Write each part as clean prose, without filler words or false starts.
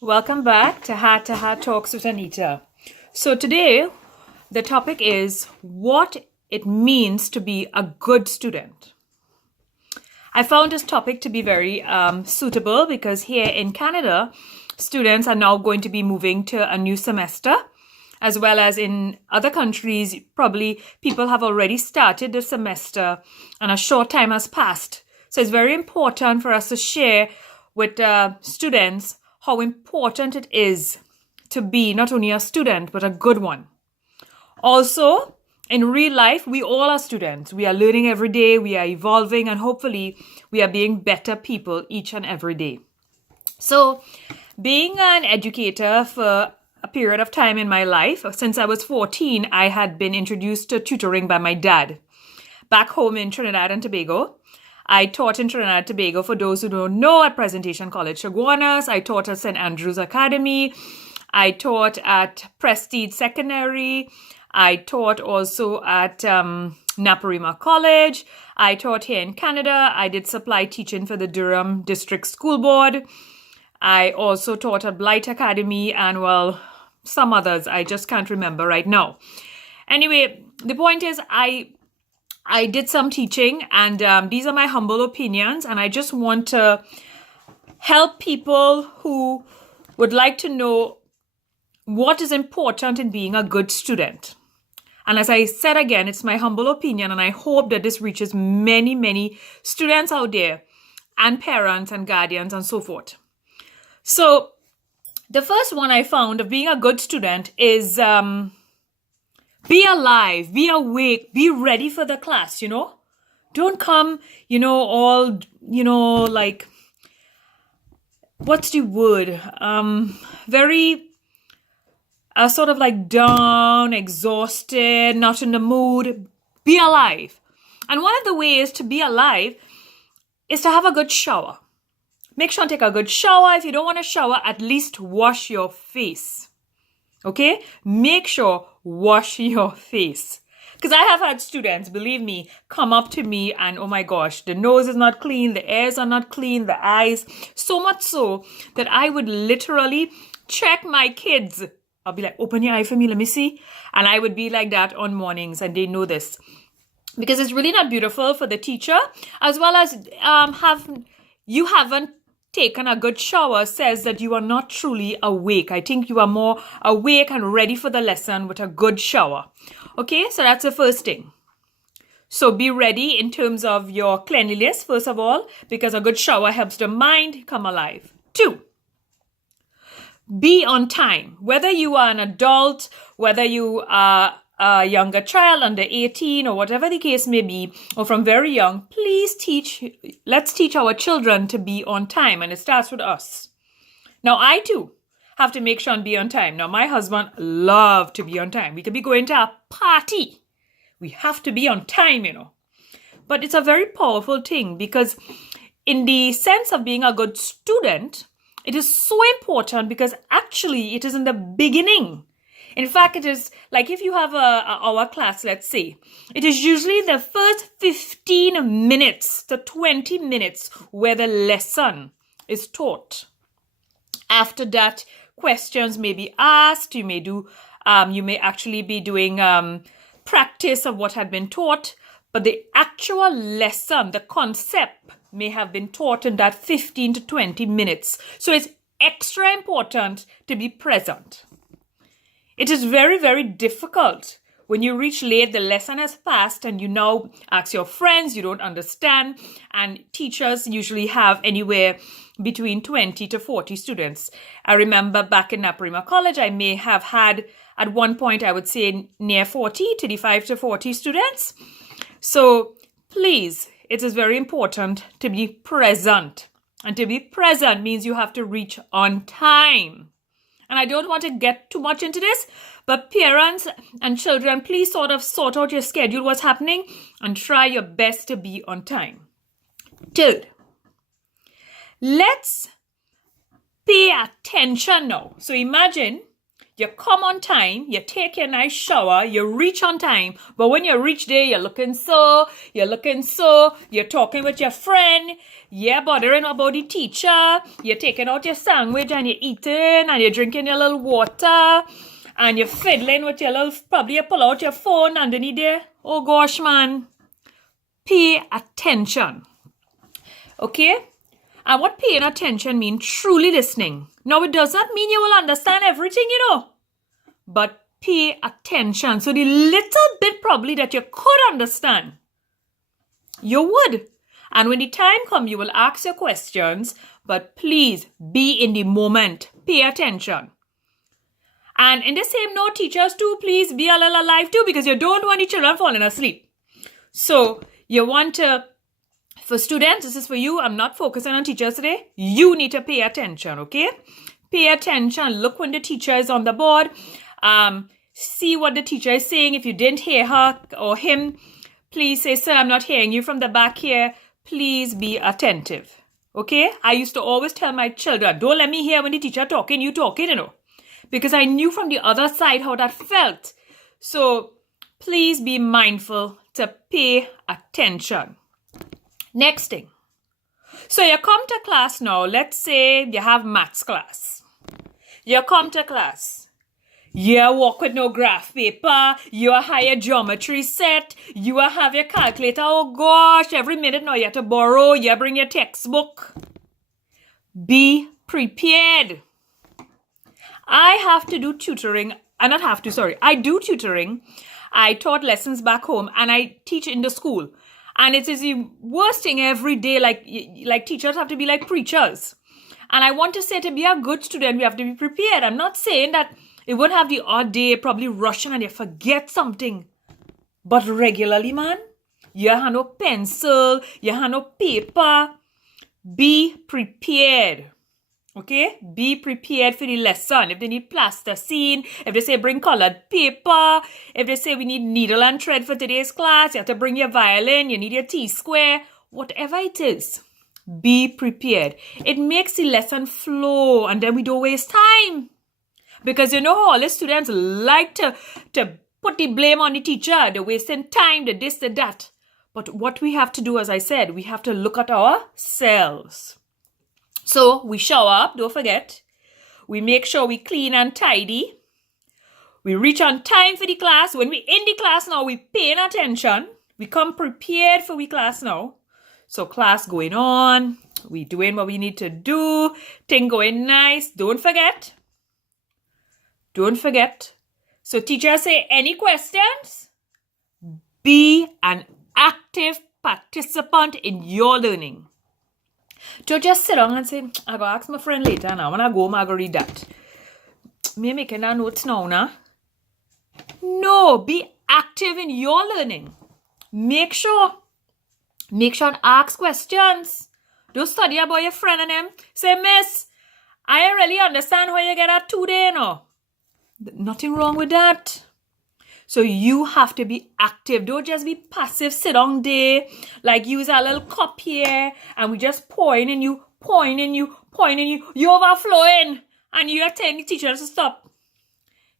Welcome back to Heart Talks with Anita. So, today the topic is what it means to be a good student. I found this topic to be very suitable because here in Canada, students are now going to be moving to a new semester, as well as in other countries, probably people have already started the semester and a short time has passed. So, it's very important for us to share with students how important it is to be not only a student, but a good one. Also, in real life, we all are students. We are learning every day, we are evolving, and hopefully, we are being better people each and every day. So, being an educator for a period of time in my life, since I was 14, I had been introduced to tutoring by my dad. Back home in Trinidad and Tobago, I taught in Trinidad and Tobago, for those who don't know, at Presentation College Chaguanas. I taught at St. Andrew's Academy. I taught at Prestige Secondary. I taught also at Naparima College. I taught here in Canada. I did supply teaching for the Durham District School Board. I also taught at Blight Academy and, well, some others. I just can't remember right now. Anyway, the point is I did some teaching, and these are my humble opinions, and I just want to help people who would like to know what is important in being a good student. And as I said again, it's my humble opinion, and I hope that this reaches many, many students out there, and parents and guardians and so forth. So the first one I found of being a good student is be alive, be awake, be ready for the class, Don't come, all, like, what's the word? Very sort of like down, exhausted, not in the mood. Be alive. And one of the ways to be alive is to have a good shower. Make sure and take a good shower. If you don't want to shower, at least wash your face. Okay? Make sure wash your face. Because I have had students, believe me, come up to me and, oh my gosh, the nose is not clean, the ears are not clean, the eyes. So much so that I would literally check my kids. I'll be like, open your eye for me, let me see. And I would be like that on mornings, and they know this. Because it's really not beautiful for the teacher, as well as you haven't taken a good shower says that you are not truly awake. I think you are more awake and ready for the lesson with a good shower. Okay, so that's the first thing. So be ready in terms of your cleanliness, first of all, because a good shower helps the mind come alive. 2, be on time. Whether you are an adult, whether you are a younger child under 18 or whatever the case may be, or from very young, let's teach our children to be on time, and it starts with us. Now, I too have to make sure and be on time. Now, my husband loves to be on time. We could be going to a party. We have to be on time, But it's a very powerful thing, because in the sense of being a good student, it is so important because actually it is in the beginning. In fact, it is like if you have our class, let's say, it is usually the first 15 minutes to 20 minutes where the lesson is taught. After that, questions may be asked. You may actually be doing practice of what had been taught, but the actual lesson, the concept, may have been taught in that 15 to 20 minutes. So it's extra important to be present. It is very, very difficult when you reach late, the lesson has passed, and you now ask your friends, you don't understand, and teachers usually have anywhere between 20 to 40 students. I remember back in Naparima College, I may have had, at one point, I would say near 35 to 40 students. So please, it is very important to be present. And to be present means you have to reach on time. And I don't want to get too much into this, but parents and children, please sort out your schedule, what's happening, and try your best to be on time. 3rd, let's pay attention now. So imagine You come on time, you take your nice shower, you reach on time. But when you reach there, you're looking so, you're talking with your friend, you're bothering about the teacher, you're taking out your sandwich and you're eating and you're drinking your little water and you're fiddling with your little, probably you pull out your phone underneath there. Oh gosh, man. Pay attention. Okay? And what paying attention means, truly listening. Now, it does not mean you will understand everything, but pay attention. So the little bit probably that you could understand, you would. And when the time comes, you will ask your questions, but please be in the moment. Pay attention. And in the same note, teachers too, please be a little alive too, because you don't want the children falling asleep. So you want to, for students, this is for you. I'm not focusing on teachers today. You need to pay attention, okay? Pay attention. Look when the teacher is on the board. See what the teacher is saying. If you didn't hear her or him, please say, sir, I'm not hearing you from the back here. Please be attentive, okay? I used to always tell my children, don't let me hear when the teacher talking, you talking, because I knew from the other side how that felt. So please be mindful to pay attention. Next thing. So you come to class now. Let's say you have maths class. You come to class. You walk with no graph paper. You have your geometry set. You have your calculator. Oh gosh, every minute now you have to borrow. You bring your textbook. Be prepared. I have to do tutoring. I do tutoring. I taught lessons back home and I teach in the school. And it is the worst thing every day, like teachers have to be like preachers. And I want to say, to be a good student, we have to be prepared. I'm not saying that it won't have the odd day, probably rushing and you forget something. But regularly, man, you have no pencil, you have no paper. Be prepared. Okay? Be prepared for the lesson. If they need plasticine, if they say bring colored paper, if they say we need needle and thread for today's class, you have to bring your violin, you need your T-square, whatever it is, be prepared. It makes the lesson flow and then we don't waste time. Because you know how all the students like to put the blame on the teacher, they're wasting time, the this, the that. But what we have to do, as I said, we have to look at ourselves. So we shower up, don't forget. We make sure we clean and tidy. We reach on time for the class. When we in the class now, we paying attention. We come prepared for the class now. So class going on. We doing what we need to do. Thing going nice. Don't forget. Don't forget. So teacher say, any questions? Be an active participant in your learning. Don't just sit down and say, I go ask my friend later now. When I go home, I go read that. Me making a notes now, nah? No, be active in your learning. Make sure and ask questions. Don't study about your friend and them. Say, miss, I really understand how you get that 2 day, no? Nothing wrong with that. So you have to be active. Don't just be passive, sit on there, like use a little cup here, and we just pouring in you. You're overflowing, and you're telling the teacher to stop.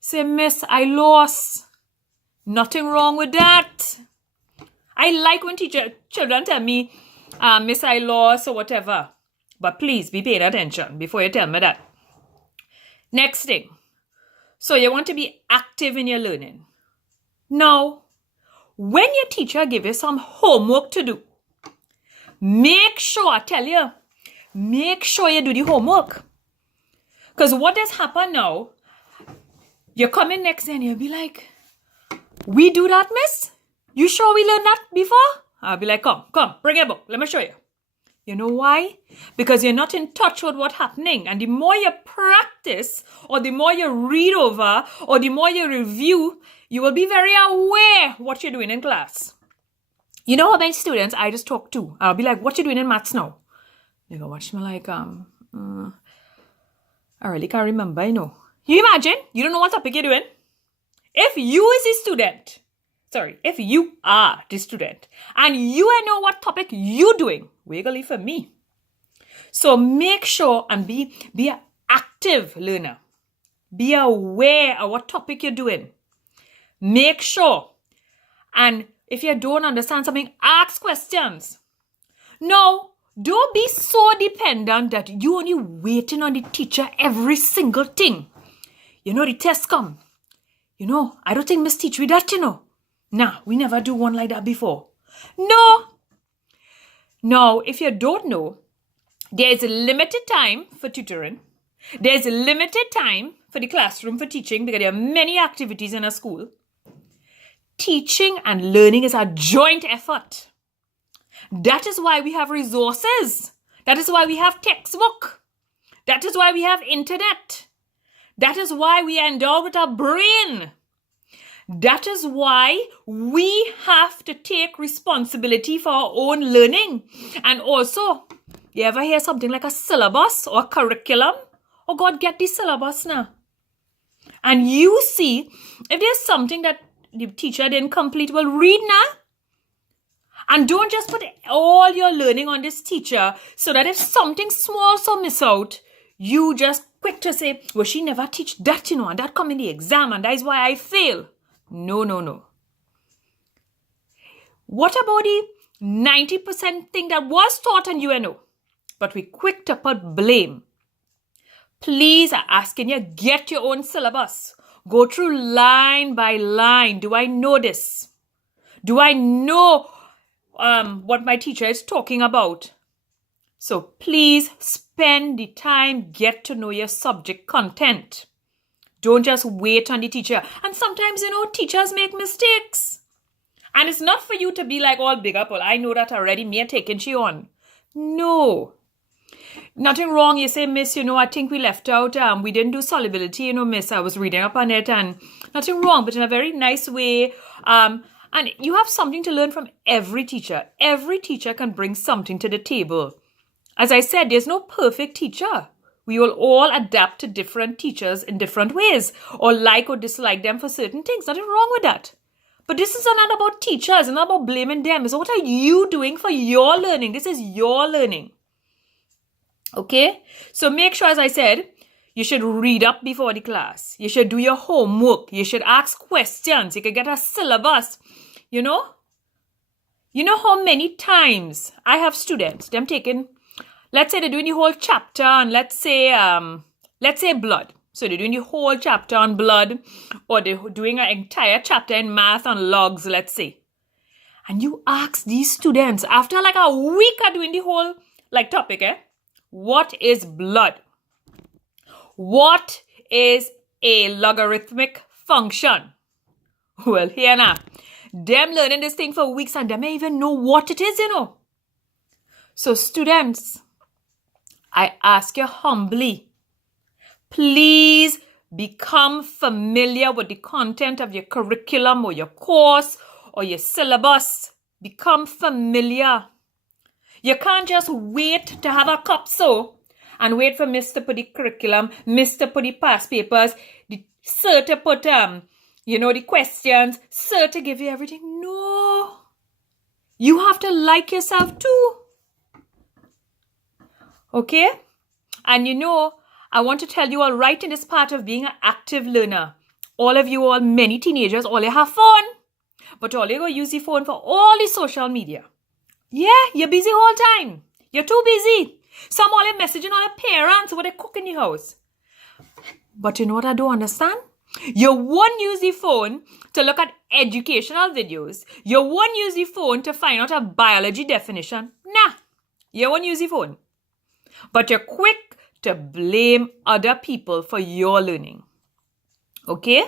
Say, miss, I lost. Nothing wrong with that. I like when children tell me, miss, I lost, or whatever. But please be paying attention before you tell me that. Next thing. So you want to be active in your learning. Now, when your teacher gives you some homework to do, make sure you do the homework. Because what has happened now, you come in next day and you'll be like, we do that, miss? You sure we learned that before? I'll be like, come, bring your book. Let me show you. You know why? Because you're not in touch with what's happening. And the more you practice, or the more you read over, or the more you review, you will be very aware what you're doing in class. You know how many students I just talk to? I'll be like, what you doing in maths now? They go watch me like, I really can't remember, You imagine? You don't know what topic you're doing? If you are the student, and you know what topic you're doing, we're going to leave for me. So make sure and be an active learner. Be aware of what topic you're doing. Make sure. And if you don't understand something, ask questions. No, don't be so dependent that you only waiting on the teacher every single thing. The test come. I don't think Miss teach me that, Nah, we never do one like that before. No, if you don't know, there's a limited time for tutoring. There's a limited time for the classroom for teaching because there are many activities in a school. Teaching and learning is a joint effort. That is why we have resources. That is why we have textbook. That is why we have internet. That is why we are endowed with a brain. That is why we have to take responsibility for our own learning. And also, you ever hear something like a syllabus or a curriculum? Oh God, get the syllabus now. And you see, if there's something that the teacher didn't complete, well, read now. And don't just put all your learning on this teacher so that if something small so miss out, you just quick to say, well, she never teach that, and that come in the exam and that is why I fail. No. What about the 90% thing that was taught in UNO? But we quick to put blame. Please, I'm asking you, get your own syllabus. Go through line by line. Do I know this? Do I know what my teacher is talking about? So please spend the time, get to know your subject content. Don't just wait on the teacher. And sometimes, teachers make mistakes. And it's not for you to be like all big up. Well, I know that already. Me taking she on. No. Nothing wrong. You say, Miss, I think we left out. We didn't do solubility, Miss. I was reading up on it and nothing wrong, but in a very nice way. And you have something to learn from every teacher. Every teacher can bring something to the table. As I said, there's no perfect teacher. We will all adapt to different teachers in different ways or like or dislike them for certain things. Nothing wrong with that. But this is not about teachers. It's not about blaming them. It's what are you doing for your learning? This is your learning. Okay? So make sure, as I said, you should read up before the class. You should do your homework. You should ask questions. You can get a syllabus. You know how many times I have students, them taking, let's say they're doing the whole chapter on, let's say blood. So they're doing the whole chapter on blood, or they're doing an entire chapter in math on logs, let's say. And you ask these students, after like a week of doing the whole topic, what is blood? What is a logarithmic function? Well, here now. Them learning this thing for weeks and they may even know what it is, So students, I ask you humbly, please become familiar with the content of your curriculum or your course or your syllabus. Become familiar. You can't just wait to have a cup so and wait for Mr. put the curriculum, Mr. put the past papers, the sir to put the questions, sir to give you everything. No. You have to like yourself too. Okay? And I want to tell you all right in this part of being an active learner. All of you all, many teenagers, all you have phone. But all you go use the phone for all the social media. Yeah, you're busy all time. You're too busy. Some all you messaging all the parents what they cook in the house. But you know what I don't understand? You won't use the phone to look at educational videos. You won't use the phone to find out a biology definition. Nah, you won't use the phone. But you're quick to blame other people for your learning. Okay?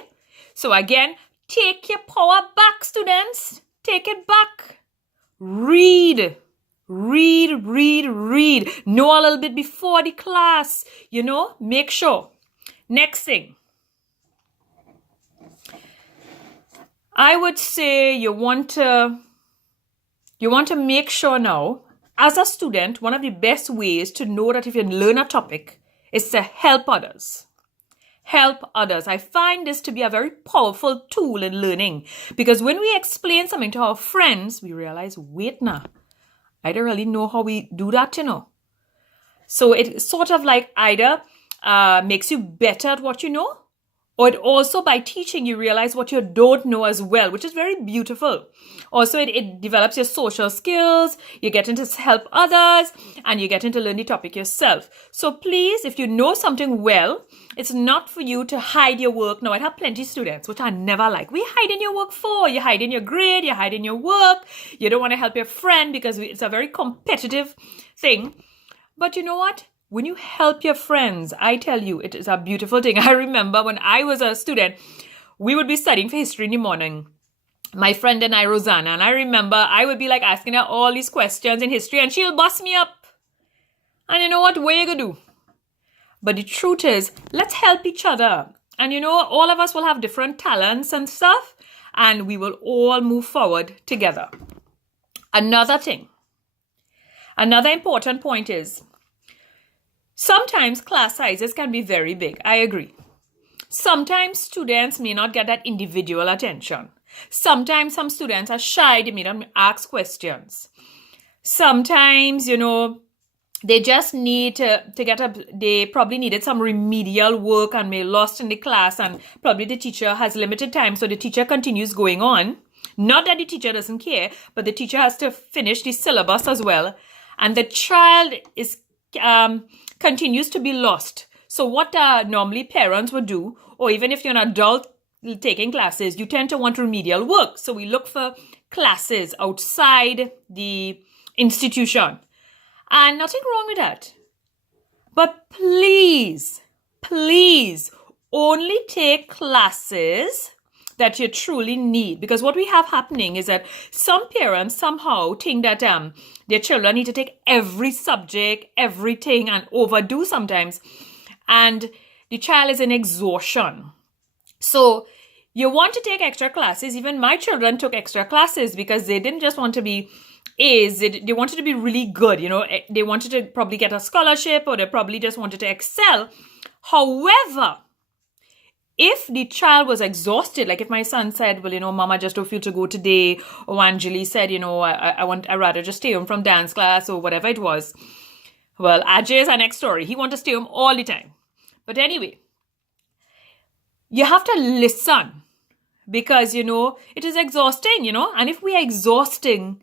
So again, take your power back, students. Take it back. Read. Know a little bit before the class. Make sure. Next thing. I would say you want to make sure now, as a student, one of the best ways to know that if you learn a topic is to help others. Help others. I find this to be a very powerful tool in learning because when we explain something to our friends, we realize, wait now, I don't really know how we do that, So it sort of like either makes you better at what you know Or also by teaching, you realize what you don't know as well, which is very beautiful. Also, it develops your social skills, you get into help others, and you get into learn the topic yourself. So please, if you know something well, it's not for you to hide your work. Now, I have plenty of students, which I never like. We hide in your work for. You hide in your grade, you hide in your work. You don't want to help your friend because it's a very competitive thing. But you know what? When you help your friends, I tell you, it is a beautiful thing. I remember when I was a student, we would be studying for history in the morning. My friend and I, Rosanna, and I remember I would be like asking her all these questions in history and she'll bust me up. And you know what? What are you going to do? But the truth is, let's help each other. And you know, all of us will have different talents and stuff, and we will all move forward together. Another thing, another important point is, sometimes class sizes can be very big. I agree. Sometimes students may not get that individual attention. Sometimes some students are shy. They may not ask questions. Sometimes, you know, they just need to get up. They probably needed some remedial work and may lost in the class, and probably the teacher has limited time. So the teacher continues going on. Not that the teacher doesn't care, but the teacher has to finish the syllabus as well. And the child is continues to be lost. So what normally parents would do, or even if you're an adult taking classes, you tend to want remedial work. So we look for classes outside the institution. And nothing wrong with that. But please, please only take classes that you truly need. Because what we have happening is that some parents somehow think that their children need to take every subject, everything, and overdo sometimes. And the child is in exhaustion. So you want to take extra classes. Even my children took extra classes because they didn't just want to be A's. They wanted to be really good. You know, they wanted to probably get a scholarship, or they probably just wanted to excel. However, if the child was exhausted, like if my son said, well, you know, Mama, just don't feel to go today, or Anjali said, you know, I'd rather just stay home from dance class or whatever it was. Well, Ajay is our next story. He wants to stay home all the time. But anyway, you have to listen because, you know, it is exhausting, you know, and if we are exhausted,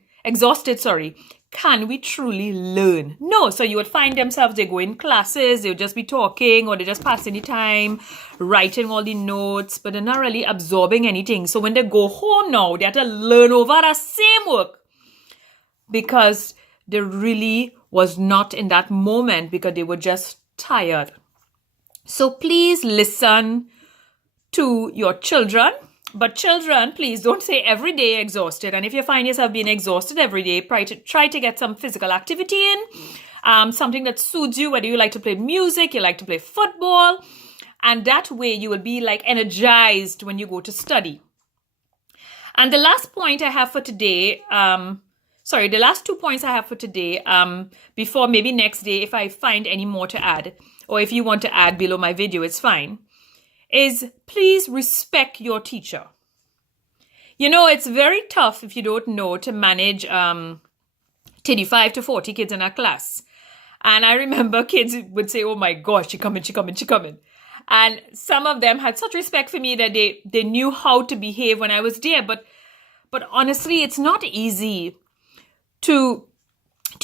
can we truly learn? No. So you would find themselves, they go in classes, they'll just be talking, or they're just passing the time, writing all the notes, but they're not really absorbing anything. So when they go home now, they have to learn over the same work because they really was not in that moment because they were just tired. So please listen to your children. But children, please don't say every day exhausted. And if you find yourself being exhausted every day, try to get some physical activity in, something that suits you, whether you like to play music, you like to play football. And that way you will be like energized when you go to study. And the last point I have for today, the last 2 points I have for today, before maybe next day, if I find any more to add, or if you want to add below my video, it's fine, is please respect your teacher. You know, it's very tough if you don't know to manage 35 to 40 kids in a class. And I remember kids would say, oh my gosh, she coming. And some of them had such respect for me that they knew how to behave when I was there. But honestly, it's not easy to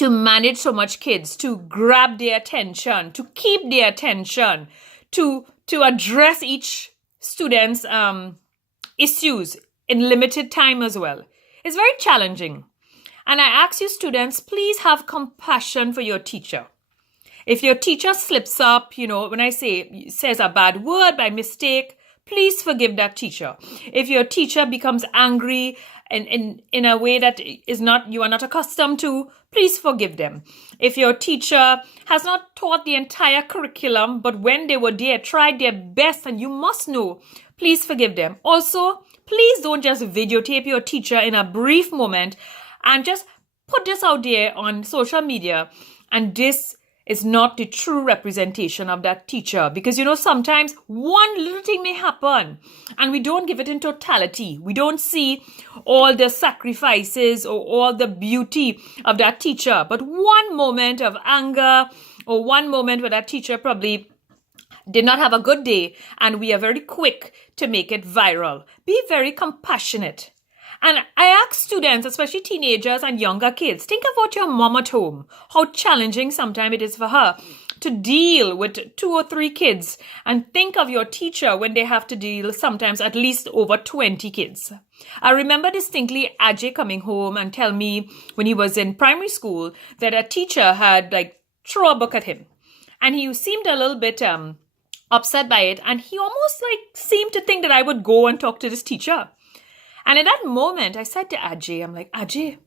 manage so much kids, to grab their attention, to keep their attention, to address each student's issues in limited time as well. It's very challenging. And I ask you students, please have compassion for your teacher. If your teacher slips up, you know, when I say says a bad word by mistake, please forgive that teacher. If your teacher becomes angry in a way that you are not accustomed to, please forgive them. If your teacher has not taught the entire curriculum, but when they were there, tried their best, and you must know, please forgive them. Also, please don't just videotape your teacher in a brief moment and just put this out there on social media. And this is not the true representation of that teacher. Because, you know, sometimes one little thing may happen and we don't give it in totality. We don't see all the sacrifices or all the beauty of that teacher. But one moment of anger or one moment where that teacher probably did not have a good day, and we are very quick to make it viral. Be very compassionate. And I ask students, especially teenagers and younger kids, think about your mom at home, how challenging sometimes it is for her to deal with 2 or 3 kids. And think of your teacher when they have to deal sometimes at least over 20 kids. I remember distinctly Ajay coming home and tell me when he was in primary school that a teacher had throw a book at him. And he seemed a little bit upset by it. And he almost seemed to think that I would go and talk to this teacher. And in that moment, I said to Ajay, I'm like, Ajay,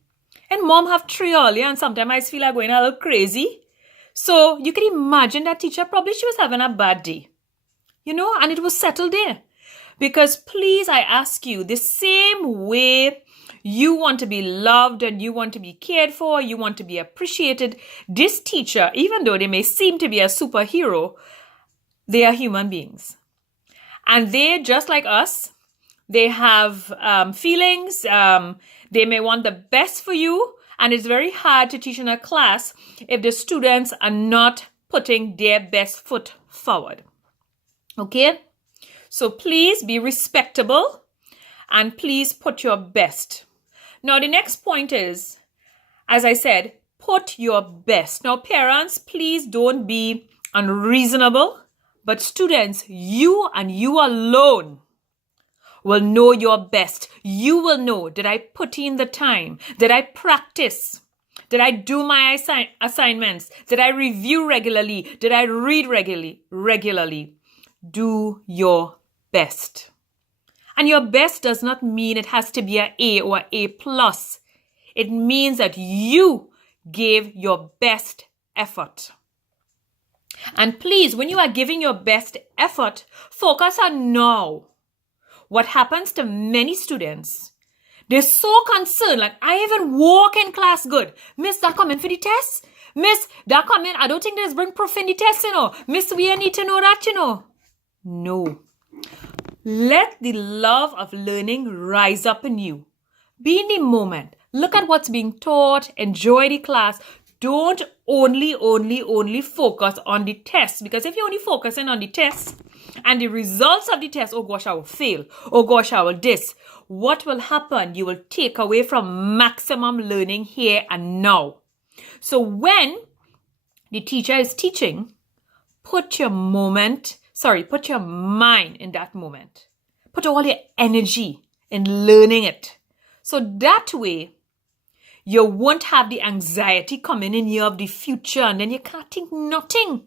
and mom have 3 earlier, and sometimes I feel like going a little crazy. So you can imagine that teacher, probably she was having a bad day, and it was settled there. Because please, I ask you, the same way you want to be loved and you want to be cared for, you want to be appreciated, this teacher, even though they may seem to be a superhero, they are human beings. And they, just like us, they have feelings. They may want the best for you. And it's very hard to teach in a class if the students are not putting their best foot forward. Okay? So please be respectable and please put your best. Now, the next point is, as I said, put your best. Now, parents, please don't be unreasonable. But students, you and you alone will know your best. You will know, did I put in the time? Did I practice? Did I do my assignments? Did I review regularly? Did I read regularly? Do your best. And your best does not mean it has to be an A or A+. It means that you gave your best effort. And please, when you are giving your best effort, focus on now. What happens to many students, they're so concerned, I even walk in class good. Miss, that come in for the test? Miss, that come in, I don't think there's bring proof in the test, Miss, we need to know that, No. Let the love of learning rise up in you. Be in the moment. Look at what's being taught. Enjoy the class. Don't only focus on the test. Because if you're only focusing on the test and the results of the test, oh gosh, I will fail. Oh gosh, I will this. What will happen? You will take away from maximum learning here and now. So when the teacher is teaching, put your mind in that moment. Put all your energy in learning it. So that way, you won't have the anxiety coming in here of the future and then you can't think nothing.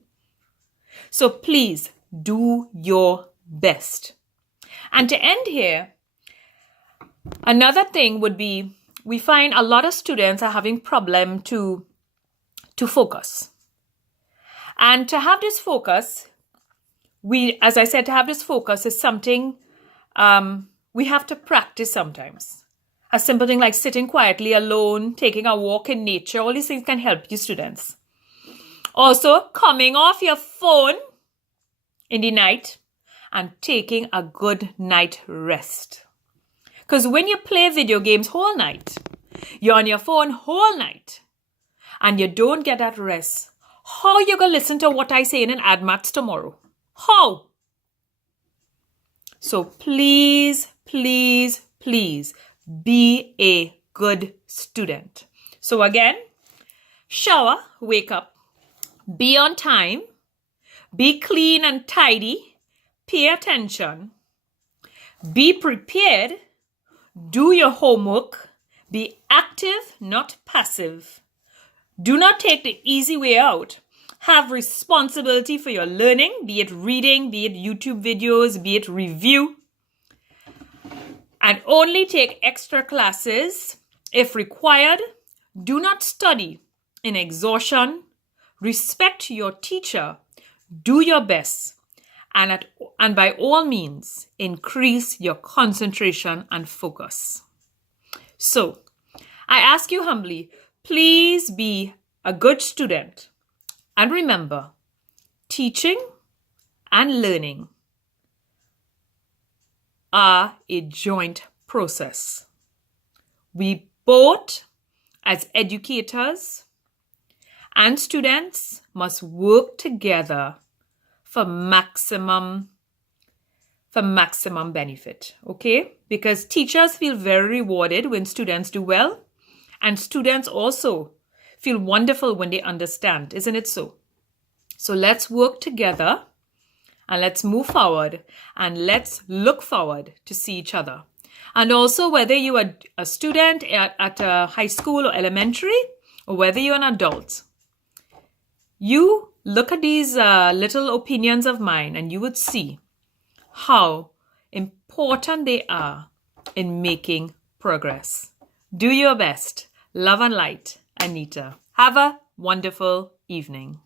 So please do your best. And to end here, another thing would be, we find a lot of students are having problem to focus. And to have this focus, as I said, to have this focus is something we have to practice sometimes. A simple thing like sitting quietly alone, taking a walk in nature, all these things can help you students. Also, coming off your phone in the night and taking a good night rest. Because when you play video games whole night, you're on your phone whole night, and you don't get that rest, how you going to listen to what I say in AdMaths tomorrow? How? So please, please, please, be a good student. So again, shower, wake up, be on time, be clean and tidy, pay attention, be prepared, do your homework, be active, not passive. Do not take the easy way out. Have responsibility for your learning, be it reading, be it YouTube videos, be it review. And only take extra classes if required. Do not study in exhaustion. Respect your teacher. Do your best. And by all means, increase your concentration and focus. So, I ask you humbly, please be a good student. And remember, teaching and learning are a joint process. We both, as educators and students, must work together for maximum benefit, okay? Because teachers feel very rewarded when students do well, and students also feel wonderful when they understand, isn't it so? So let's work together and let's move forward and let's look forward to see each other. And also, whether you are a student at a high school or elementary, or whether you're an adult, you look at these little opinions of mine and you would see how important they are in making progress. Do your best. Love and light, Anita. Have a wonderful evening.